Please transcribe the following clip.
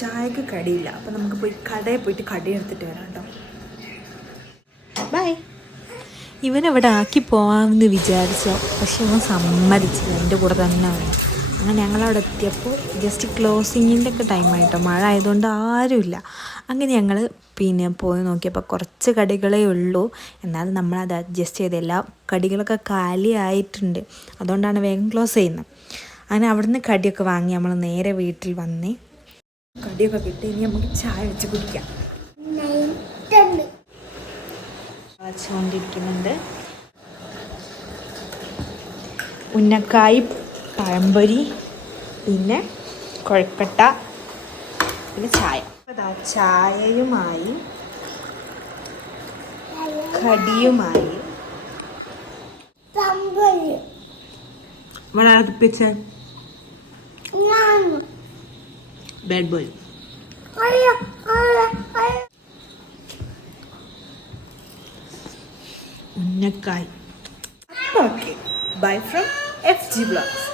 ചായക്ക് കടിയില്ല. അപ്പോൾ നമുക്ക് പോയി കടയിൽ പോയിട്ട് കടി എടുത്തിട്ട് വരാം കേട്ടോ. ബൈ. ഇവനവിടെ ആക്കി പോകാമെന്ന് വിചാരിച്ചോ, പക്ഷെ അവൻ സമ്മതിച്ചില്ല, എൻ്റെ കൂടെ തന്നെ വന്നു. അങ്ങനെ ഞങ്ങളവിടെ എത്തിയപ്പോൾ ജസ്റ്റ് ക്ലോസിങ്ങിൻ്റെ ഒക്കെ ടൈമായിട്ടോ, മഴ ആയതുകൊണ്ട് ആരുമില്ല. അങ്ങനെ ഞങ്ങൾ പോയി നോക്കിയപ്പോൾ കുറച്ച് കടികളേ ഉള്ളൂ. എന്നാലും നമ്മളത് അഡ്ജസ്റ്റ് ചെയ്ത് എല്ലാ കടികളൊക്കെ കാലിയായിട്ടുണ്ട്. അതുകൊണ്ടാണ് വേഗം ക്ലോസ് ചെയ്യുന്നത്. അങ്ങനെ അവിടുന്ന് കടിയൊക്കെ വാങ്ങി നമ്മൾ നേരെ വീട്ടിൽ വന്നേ. കടിയൊക്കെ കിട്ടി. ഇനി നമുക്ക് ചായ വെച്ച് കുടിക്കാം. വച്ചുകൊണ്ടിരിക്കുന്നുണ്ട്. ഉന്നക്കായി, പഴംപൊരി, പിന്നെ കൊഴക്കട്ട, പിന്നെ ചായ. അതാ ചായയുമായി കടിയുമായി ബാഡ് ബോയ്. ഉന്നക്കായ്. Okay. Bye from FG Vlogs.